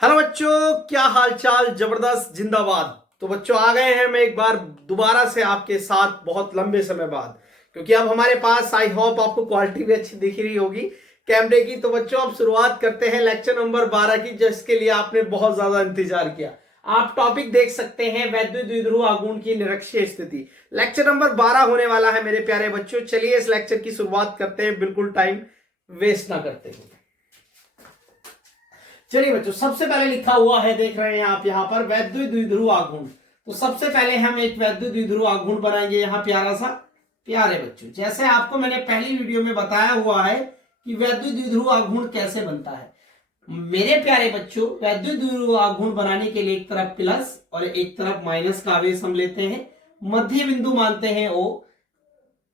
Hello बच्चों, क्या हाल चाल। जबरदस्त, जिंदाबाद। तो बच्चों आ गए हैं हम एक बार दोबारा से आपके साथ बहुत लंबे समय बाद, क्योंकि अब हमारे पास आई होप आपको क्वालिटी भी अच्छी दिख रही होगी कैमरे की। तो बच्चों अब शुरुआत करते हैं लेक्चर नंबर 12 की, जिसके लिए आपने बहुत ज्यादा इंतजार किया। आप टॉपिक देख सकते हैं वैद्युत द्विध्रुव आघूर्ण की निरक्षीय स्थिति। लेक्चर नंबर 12 होने वाला है मेरे प्यारे बच्चों। चलिए इस लेक्चर की शुरुआत करते हैं, बिल्कुल टाइम वेस्ट ना करते हुए। चलिए बच्चों, सबसे पहले लिखा हुआ है, देख रहे हैं आप यहाँ पर, वैद्युत द्विध्रुव आघूर्ण। तो सबसे पहले हम एक वैद्युत द्विध्रुव आघूर्ण बनाएंगे यहाँ प्यारा सा। प्यारे बच्चों, जैसे आपको मैंने पहली वीडियो में बताया हुआ है कि वैद्युत द्विध्रुव आघूर्ण कैसे बनता है। मेरे प्यारे बच्चों, वैद्युत द्विध्रुव आघूर्ण बनाने के लिए एक तरफ प्लस और एक तरफ माइनस का आवेश हम लेते हैं, मध्य बिंदु मानते हैं O।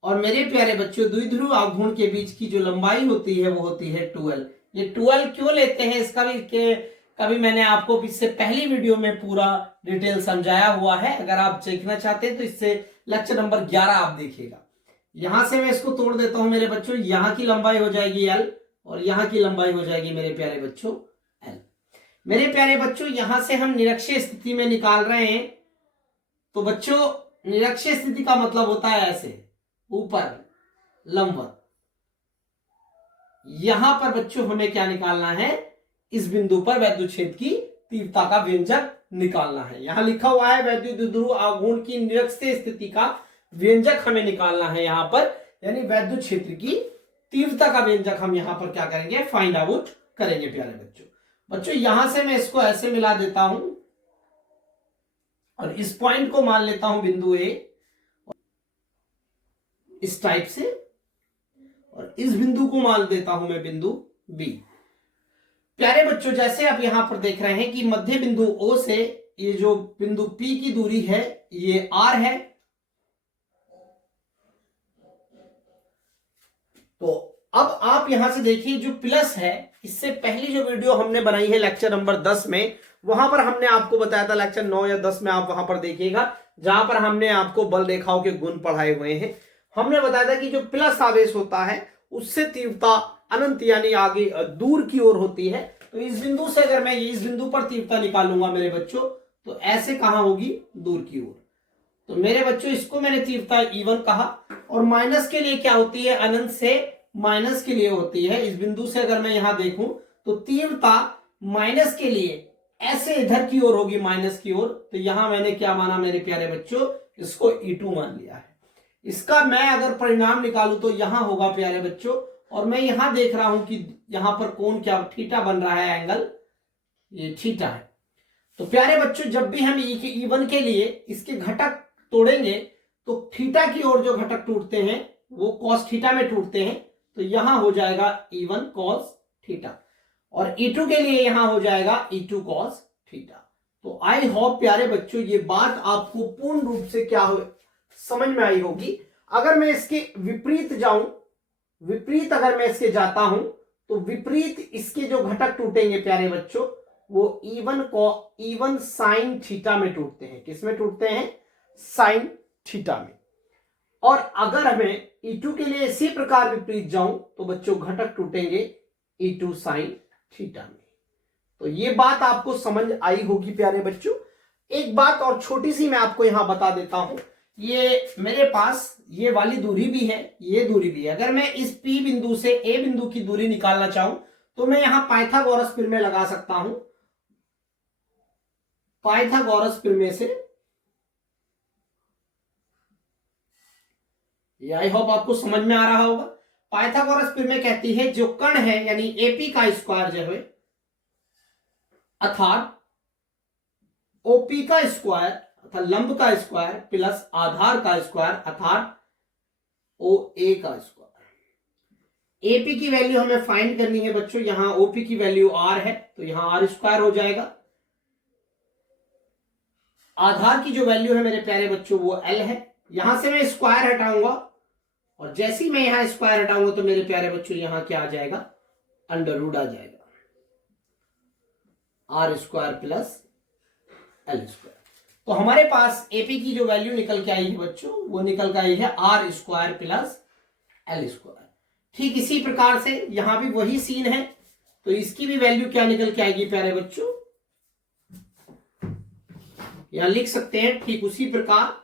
और मेरे प्यारे बच्चों, द्विध्रुव आघूर्ण के बीच की जो लंबाई होती है वो होती है 12। ये 12 क्यों लेते हैं इसका भी कभी मैंने आपको इससे पहली वीडियो में पूरा डिटेल समझाया हुआ है। अगर आप देखना चाहते हैं तो इससे लेक्चर नंबर 11 आप देखिएगा। यहां से मैं इसको तोड़ देता हूं मेरे बच्चों। यहां की लंबाई हो जाएगी L और यहां की लंबाई हो जाएगी मेरे प्यारे बच्चों L। मेरे प्यारे बच्चों, यहां से हम निरक्षीय स्थिति में निकाल रहे हैं। तो बच्चों, निरक्षीय स्थिति का मतलब होता है ऐसे ऊपर लंबवत। यहां पर बच्चों हमें क्या निकालना है, इस बिंदु पर वैद्युत क्षेत्र की तीव्रता का व्यंजक निकालना है। यहां लिखा हुआ है वैद्युत द्विध्रुव आघूर्ण की निरक्षीय स्थिति का व्यंजक हमें निकालना है यहां पर, यानी वैद्युत क्षेत्र की तीव्रता का व्यंजक हम यहां पर क्या करेंगे, फाइंड आउट करेंगे प्यारे बच्चों। बच्चों यहां से मैं इसको ऐसे मिला देता हूं और इस पॉइंट को मान लेता हूं बिंदु ए, इस टाइप से, और इस बिंदु को मान देता हूं मैं बिंदु बी। प्यारे बच्चों, जैसे आप यहां पर देख रहे हैं कि मध्य बिंदु O से ये जो बिंदु P की दूरी है ये R है। तो अब आप यहां से देखिए, जो प्लस है, इससे पहली जो वीडियो हमने बनाई है लेक्चर नंबर 10 में, वहां पर हमने आपको बताया था, लेक्चर 9 या 10 में आप वहां पर देखिएगा, जहां पर हमने आपको बल रेखाओं के गुण पढ़ाए हुए हैं। हमने बताया था कि जो प्लस आवेश होता है उससे तीव्रता अनंत यानी आगे दूर की ओर होती है। तो इस बिंदु से अगर मैं इस बिंदु पर तीव्रता निकालूंगा मेरे बच्चों, तो ऐसे कहां होगी, दूर की ओर। तो मेरे बच्चों इसको मैंने तीव्रता E1 कहा। और माइनस के लिए क्या होती है, अनंत से माइनस के लिए होती है। इस बिंदु से अगर मैं यहां देखूं तो तीव्रता माइनस के लिए ऐसे इधर की ओर होगी, माइनस की ओर। तो यहां मैंने क्या माना मेरे प्यारे बच्चों, इसको E2 मान लिया है। इसका मैं अगर परिणाम निकालूं तो यहां होगा प्यारे बच्चों। और मैं यहां देख रहा हूं कि यहां पर कोण क्या, थीटा बन रहा है, एंगल ये थीटा है। तो प्यारे बच्चों, जब भी हम E1 के लिए इसके घटक तोड़ेंगे तो थीटा की ओर जो घटक टूटते हैं वो कॉस थीटा में टूटते हैं। तो यहां हो जाएगा E1 कॉस थीटा, और E2 के लिए यहां हो जाएगा E2 कॉस थीटा। तो आई होप प्यारे बच्चों ये बात आपको पूर्ण रूप से क्या हो समझ में आई होगी। अगर मैं इसके विपरीत जाऊं, विपरीत अगर मैं इसके जाता हूं, तो विपरीत इसके जो घटक टूटेंगे प्यारे बच्चों, वो E1 साइन थीटा में टूटते हैं। किस में टूटते हैं, साइन थीटा में। और अगर हमें E2 के लिए इसी प्रकार विपरीत जाऊं तो बच्चों घटक टूटेंगे E2 साइन थीटा में। तो ये बात आपको समझ आई होगी प्यारे बच्चों। एक बात और छोटी सी मैं आपको यहां बता देता हूं, ये मेरे पास ये वाली दूरी भी है, ये दूरी भी है। अगर मैं इस P बिंदु से A बिंदु की दूरी निकालना चाहूं तो मैं यहां पाइथागोरस प्रमेय लगा सकता हूं। पाइथागोरस प्रमेय से, आई होप आपको समझ में आ रहा होगा। पाइथागोरस प्रमेय कहती है जो कण है यानी AP का स्क्वायर जो है, अर्थात OP का स्क्वायर अर्थात लंब का स्क्वायर प्लस आधार का स्क्वायर अर्थात OA का स्क्वायर। AP की वैल्यू हमें फाइंड करनी है बच्चों। यहां OP की वैल्यू R है तो यहां R स्क्वायर हो जाएगा। आधार की जो वैल्यू है मेरे प्यारे बच्चों वो L है। यहां से मैं स्क्वायर हटाऊंगा और जैसे ही मैं यहां स्क्वायर हटाऊंगा तो मेरे प्यारे बच्चों यहां क्या आ जाएगा, अंडर रूट आ जाएगा, R square plus L square. तो हमारे पास AP की जो वैल्यू निकल के आई है बच्चों, वो निकल के आई है R square plus L square. ठीक इसी प्रकार से यहां भी वही सीन है, तो इसकी भी वैल्यू क्या निकल के आएगी प्यारे बच्चों, यहां लिख सकते हैं ठीक उसी प्रकार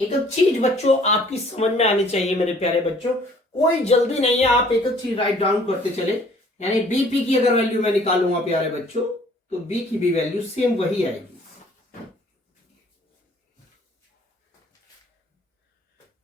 एक चीज बच्चों आपकी समझ में आनी चाहिए मेरे प्यारे बच्चों, कोई जल्दी नहीं है, आप एक चीज राइट डाउन करते चले। यानी बीपी की अगर वैल्यू मैं निकालूंगा प्यारे बच्चों तो बी की भी वैल्यू सेम वही आएगी,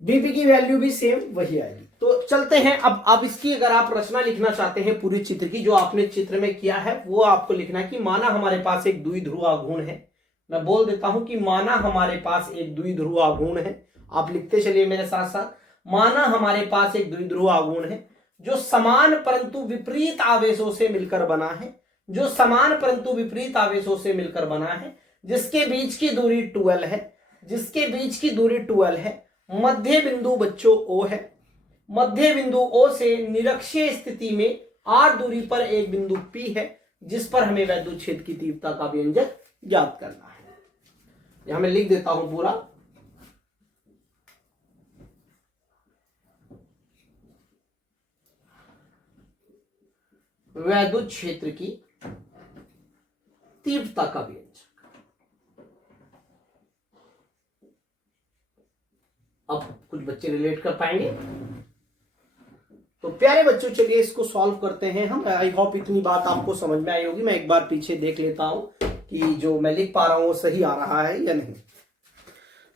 बीपी की वैल्यू भी सेम वही आएगी। तो चलते हैं अब इसकी अगर आप रचना लिखना चाहते हैं पूरी चित्र की, जो आपने चित्र में किया है वो आपको लिखना है कि माना हमारे पास एक द्विध्रुव आघूर्ण है। मैं बोल देता हूं कि माना हमारे पास एक द्विध्रुव आघूर्ण है, आप लिखते चलिए मेरे साथ साथ। माना हमारे पास एक द्विध्रुव आघूर्ण है जो समान परंतु विपरीत आवेशों से मिलकर बना है, जो समान परंतु विपरीत आवेशों से मिलकर बना है, जिसके बीच की दूरी 12 है, जिसके बीच की दूरी 12 है। मध्य बिंदु बच्चों O है, मध्य बिंदु O से निरक्षीय स्थिति में r दूरी पर एक बिंदु P है, जिस पर हमें वैद्युत क्षेत्र की तीव्रता का व्यंजक ज्ञात करना है। यहां मैं लिख देता हूं पूरा। वैद्युत क्षेत्र की तीव्रता का व्यंजक। अब कुछ बच्चे रिलेट कर पाएंगे, तो प्यारे बच्चों चलिए इसको सॉल्व करते हैं हम। आई होप इतनी बात आपको समझ में आई होगी। मैं एक बार पीछे देख लेता हूं कि जो मैं लिख पा रहा हूं वो सही आ रहा है या नहीं।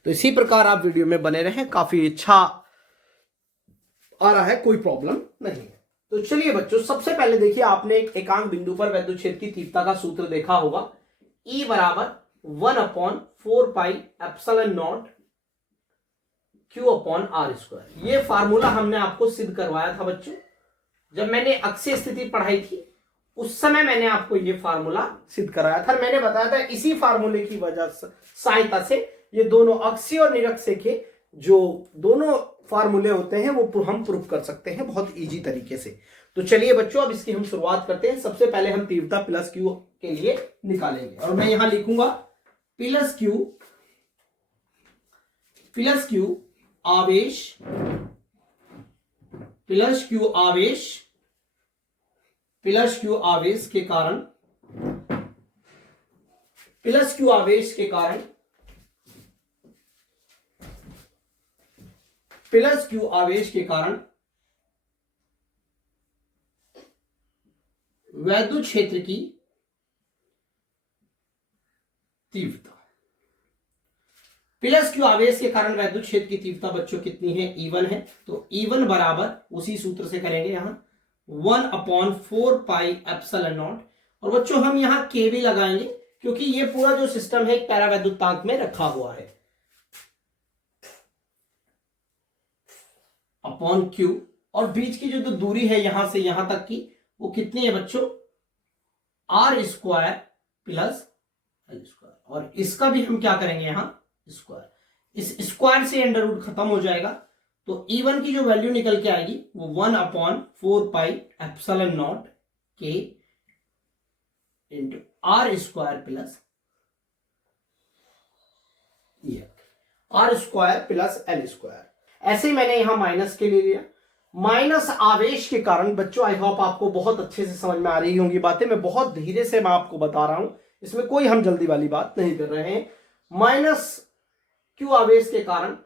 तो इसी प्रकार आप वीडियो में बने रहें, काफी अच्छा आ रहा है, कोई प्रॉब्लम नहीं है। तो चलिए बच्चों सबसे पहले देखिए, आपने एक एकांक बिंदु पर वैद्युत क्षेत्र की तीव्रता का सूत्र देखा होगा, E बराबर 1/4πε0 Q/r²। ये फार्मूला हमने आपको सिद्ध करवाया था बच्चों, जब मैंने अक्षीय स्थिति पढ़ाई थी उस समय मैंने आपको ये फार्मूला सिद्ध कराया था। मैंने बताया था इसी फार्मूले की वजह से, सहायता से ये दोनों अक्षीय और निरक्षीय के जो दोनों फार्मूले होते हैं वो हम प्रूव कर सकते हैं बहुत इजी तरीके से। तो चलिए बच्चों अब इसकी हम शुरुआत करते हैं। सबसे पहले हम तीव्रता प्लस क्यू के लिए निकालेंगे, और मैं यहां लिखूंगा प्लस क्यू आवेश, प्लस क्यू आवेश के कारण, प्लस क्यू आवेश के कारण, प्लस क्यू आवेश के कारण वैद्युत क्षेत्र की तीव्रता, प्लस क्यू आवेश के कारण वैद्युत क्षेत्र की तीव्रता बच्चों कितनी है, E1 है। तो E1 बराबर उसी सूत्र से करेंगे यहां 1/4πε0, और बच्चों हम यहां K भी लगाएंगे क्योंकि ये पूरा जो सिस्टम है एक पैरावैद्युतांक में रखा हुआ है, अपॉन Q। और बीच की जो दूरी है यहां से यहां तक की वो कितनी है बच्चों, R² प्लस L²। और इसका भी हम क्या करेंगे यहां स्क्वायर, इस स्क्वायर से अंडर रूट खत्म हो जाएगा। तो E1 की जो वैल्यू निकल के आएगी वो 1/4πε0 K into R² plus R² plus L²। ऐसे ही मैंने यहां माइनस के लिए लिया। माइनस आवेश के कारण बच्चों, आई होप आपको बहुत अच्छे से समझ में आ रही होंगी बातें, मैं बहुत धीरे से मैं आपको बता रहा हूं, इसमें कोई हम जल्दी वाली बात नहीं कर रहे हैं। माइनस क्यू आवेश के कारण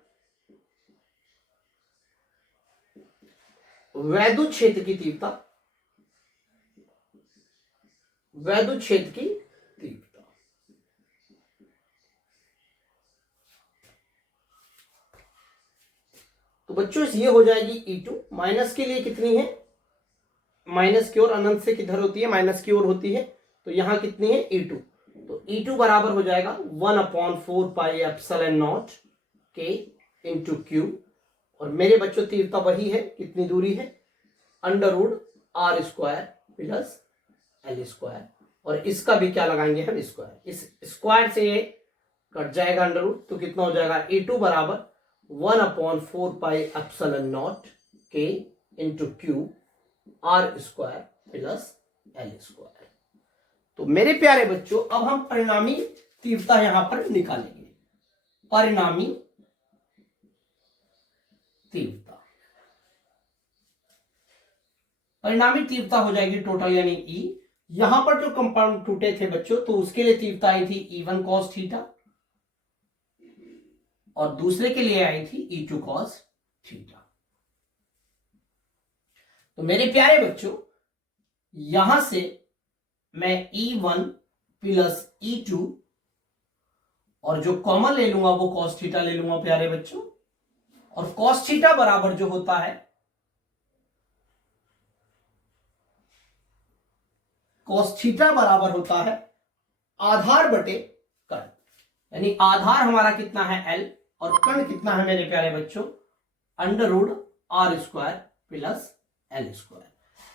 वैद्युत क्षेत्र की तीव्रता, वैद्युत क्षेत्र की तीव्रता, तो बच्चों ये हो जाएगी E2। माइनस के लिए कितनी है, माइनस की ओर अनंत से किधर होती है, माइनस की ओर होती है, तो यहां कितनी है E2। तो E2 बराबर हो जाएगा 1/4πε0 K इंटू Q। और मेरे बच्चों तीव्रता वही है, कितनी दूरी है, under root R² plus L²। और इसका भी क्या लगाएंगे हम स्क्वायर, इस स्क्वायर से ये कट जाएगा अंडर रूट, तो कितना हो जाएगा E2 बराबर 1/4πε0 K into Q R² plus L²। तो मेरे प्यारे बच्चों अब हम परिणामी तीव्रता यहां पर निकालेंगे। परिणामी तीव्रता, परिणामी तीव्रता हो जाएगी टोटल यानी E यहां पर जो कंपाउंड टूटे थे बच्चों, तो उसके लिए तीव्रता आई थी E1 cos थीटा और दूसरे के लिए आई थी E2 cos थीटा। तो मेरे प्यारे बच्चों, यहां से मैं E1 प्लस E2 और जो कॉमन ले लूंगा वो cos थीटा ले लूंगा प्यारे बच्चों, और cos थीटा बराबर जो होता है cos थीटा बराबर होता है आधार बटे कण, यानी आधार हमारा कितना है L और कण कितना है मेरे प्यारे बच्चों √r² प्लस L²।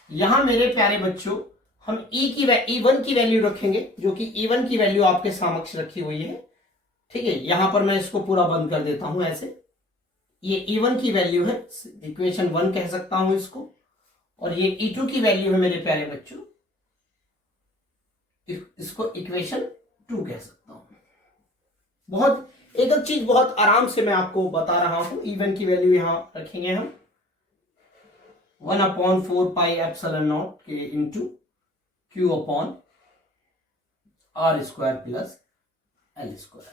यहां मेरे प्यारे बच्चों हम E1 की वैल्यू रखेंगे, जो कि E1 की वैल्यू आपके समक्ष रखी हुई है। ठीक है, यहां पर मैं इसको पूरा बंद कर देता हूं ऐसे। ये E1 की वैल्यू है, इक्वेशन 1 कह सकता हूं इसको, और ये E2 की वैल्यू है मेरे प्यारे बच्चों, इसको इक्वेशन 2 कह सकता हूं। बहुत एक चीज बहुत आराम से मैं आपको बता रहा हूं। E1 की वैल्यू यहां रखेंगे हम 1/4 पाई एप्सिलॉन नॉट के into Q upon r² plus L²।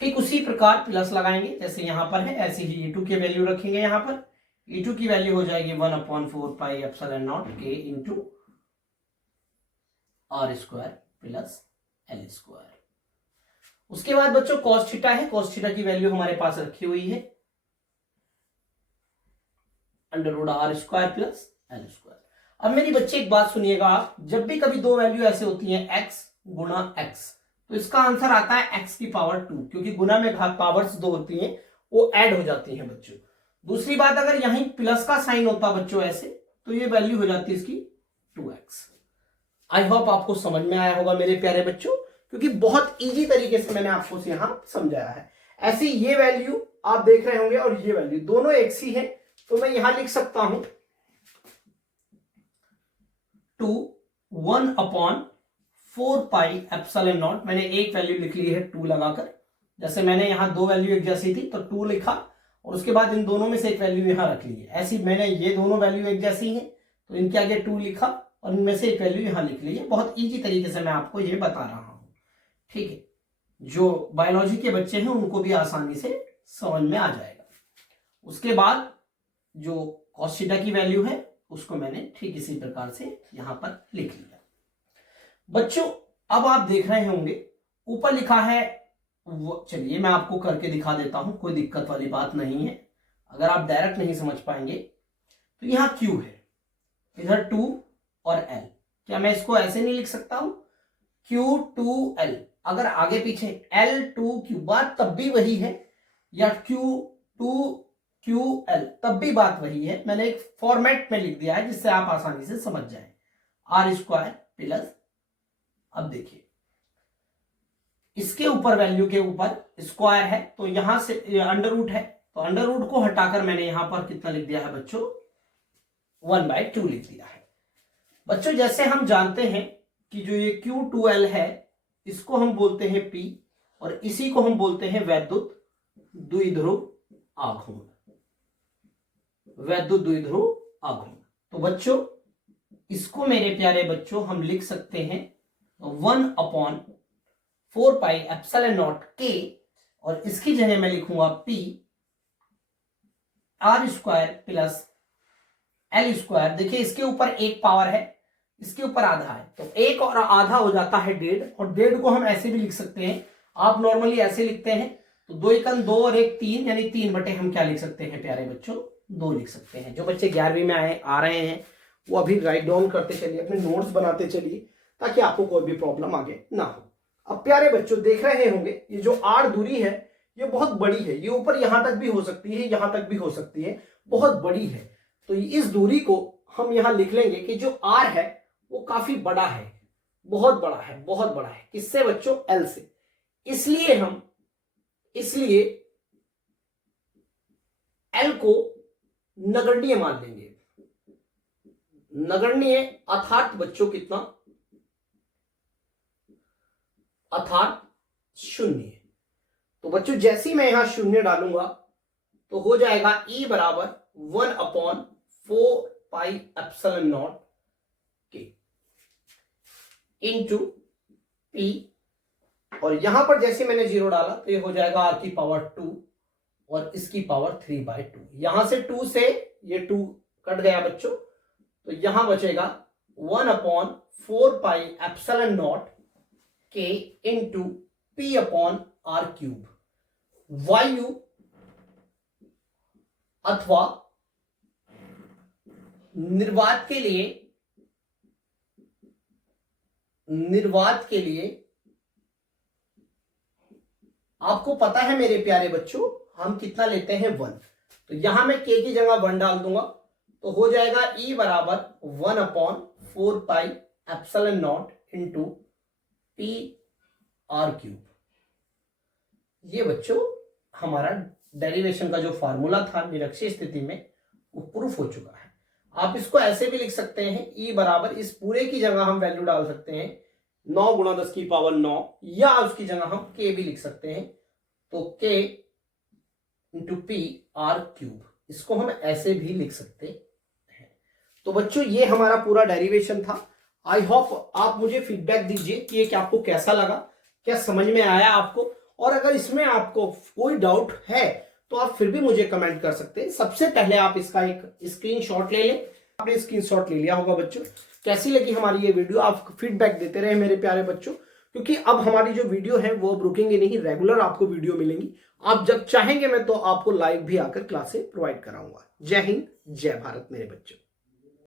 ठीक उसी प्रकार प्लस लगाएंगे जैसे यहां पर है, ऐसे ही E2 की वैल्यू रखेंगे। यहां पर E2 की वैल्यू हो जाएगी 1/4 पाई एप्सिलॉन नॉट के इंटू r² प्लस L²। उसके बाद बच्चों cos थीटा है, cos थीटा की वैल्यू हमारे पास रखी हुई है √r² प्लस L²। अब मेरी बच्चे एक बात सुनिएगा, आप जब भी कभी दो वैल्यू ऐसे होती हैं x गुणा x, तो इसका आंसर आता है x की पावर 2, क्योंकि गुना में पावर्स दो होती हैं वो ऐड हो जाती हैं बच्चों। दूसरी बात, अगर यहीं प्लस का साइन होता बच्चों ऐसे, तो ये वैल्यू हो जाती है इसकी 2x। आई होप आपको समझ में आया होगा मेरे प्यारे बच्चों, क्योंकि बहुत इजी तरीके से मैंने आपको यहां समझाया है। ऐसे ये वैल्यू आप देख रहे होंगे और ये वैल्यू दोनों x ही है, तो मैं यहां लिख सकता हूं 1/4 पाई एप्सिलॉन नॉट। मैंने एक वैल्यू लिख ली है 2 लगाकर, जैसे मैंने यहां दो वैल्यू एक जैसी थी तो 2 लिखा, और उसके बाद इन दोनों में से एक वैल्यू यहां रख ली है। ऐसी मैंने ये दोनों वैल्यू एक जैसी हैं तो इनके आगे 2 लिखा और इनमें से एक वैल्यू यहां लिख ली है। बहुत ईजी तरीके से मैं आपको ये बता रहा हूं। ठीक है, जो बायोलॉजी के बच्चे हैं उनको भी आसानी से समझ में आ जाएगा। उसके बाद जो cos थीटा की वैल्यू है उसको मैंने ठीक इसी प्रकार से यहां पर लिख लिया। बच्चों अब आप देख रहे होंगे ऊपर लिखा है, चलिए मैं आपको करके दिखा देता हूं, कोई दिक्कत वाली बात नहीं है। अगर आप डायरेक्ट नहीं समझ पाएंगे तो यहां Q है, इधर 2 और L। क्या मैं इसको ऐसे नहीं लिख सकता हूं Q2L? अगर आगे पीछे L2Q, बात तब भी वही है, या Q2QL तब भी बात वही है। मैंने एक फॉर्मेट में लिख दिया है जिससे आप आसानी से समझ जाएं। r² प्लस, अब देखिए इसके ऊपर वैल्यू के ऊपर स्क्वायर है तो यहां से अंडर रूट है, तो अंडर रूट को हटाकर मैंने यहां पर कितना लिख दिया है बच्चों 1/2 लिख दिया है। बच्चों जैसे हम जानते हैं कि जो ये Q2L है इसको हम बोलते हैं P, और इसी को हम बोलते हैं वैद्युत द्विध्रुव आघूर्ण, वैद्युत द्विध्रुव आघूर्ण। तो बच्चों इसको मेरे प्यारे बच्चों हम लिख सकते हैं 1/4 पाई एप्सिलॉन नॉट K, और इसकी जगह मैं लिखूंगा P r² प्लस L²। देखिए इसके ऊपर एक पावर है, इसके ऊपर आधा है, तो एक और आधा हो जाता है 1.5, और 1.5 को हम ऐसे भी लिख सकते हैं। आप नॉर्मली ऐसे लिखते हैं तो 2 × 2 और 1 3, यानी 3 बटे हम क्या लिख सकते हैं प्यारे बच्चों 2 लिख सकते हैं। जो बच्चे 11वीं में आ रहे हैं वो अभी राइट डाउन करते चलिए, अपने नोट्स बनाते चलिए ताकि आपको कोई भी प्रॉब्लम आगे ना हो। अब प्यारे बच्चों देख रहे होंगे ये जो r दूरी है ये बहुत बड़ी है, ये ऊपर यहां तक भी हो सकती है, यहां तक भी हो सकती है, बहुत बड़ी है। तो इस दूरी को हम यहां लिख लेंगे कि जो r है वो काफी बड़ा है, बहुत बड़ा है, बहुत बड़ा है। किससे बच्चों? L से। इसलिए L को नगण्य मान लेंगे। नगण्य अर्थात बच्चों कितना? अर्थात 0। तो बच्चों जैसे ही मैं यहां 0 डालूंगा तो हो जाएगा E बराबर 1/4 pi epsilon not K। Into P, और यहां पर जैसे मैंने 0 डाला तो ये हो जाएगा r की पावर 2 और इसकी पावर 3/2। यहां से 2 से ये 2 कट गया बच्चों, तो यहां बचेगा 1/4πε0 k इंटू p/r³। वायु अथवा निर्वात के लिए आपको पता है मेरे प्यारे बच्चों, हम कितना लेते हैं 1। तो यहां मैं k की जगह 1 डाल दूंगा, तो हो जाएगा E बराबर 1/4πε0 इंटू p/r³। ये बच्चों हमारा डेरिवेशन का जो फार्मूला था निरक्षीय स्थिति में वो प्रूफ हो चुका है। आप इसको ऐसे भी लिख सकते हैं, E बराबर इस पूरे की जगह हम वैल्यू डाल सकते हैं 9 गुणा 10 की पावर 9, या उसकी जगह हम k भी लिख सकते हैं, तो k इंटू p/r³। इसको हम ऐसे भी लिख सकते हैं। तो बच्चों ये हमारा पूरा डेरिवेशन था। आई होप आप मुझे फीडबैक दीजिए कि ये क्या आपको कैसा लगा, क्या समझ में आया आपको, और अगर इसमें आपको कोई डाउट है तो आप फिर भी मुझे कमेंट कर सकते हैं। सबसे पहले आप इसका एक स्क्रीनशॉट ले लें। आपने स्क्रीनशॉट ले लिया होगा बच्चों। कैसी लगी हमारी ये वीडियो, आप फीडबैक देते रहे मेरे प्यारे बच्चों, क्योंकि अब हमारी जो वीडियो है वो अब रुकेंगे नहीं, रेगुलर आपको वीडियो मिलेंगी। आप जब चाहेंगे मैं तो आपको लाइव भी आकर क्लासें प्रोवाइड कराऊंगा। जय हिंद, जय भारत मेरे बच्चों।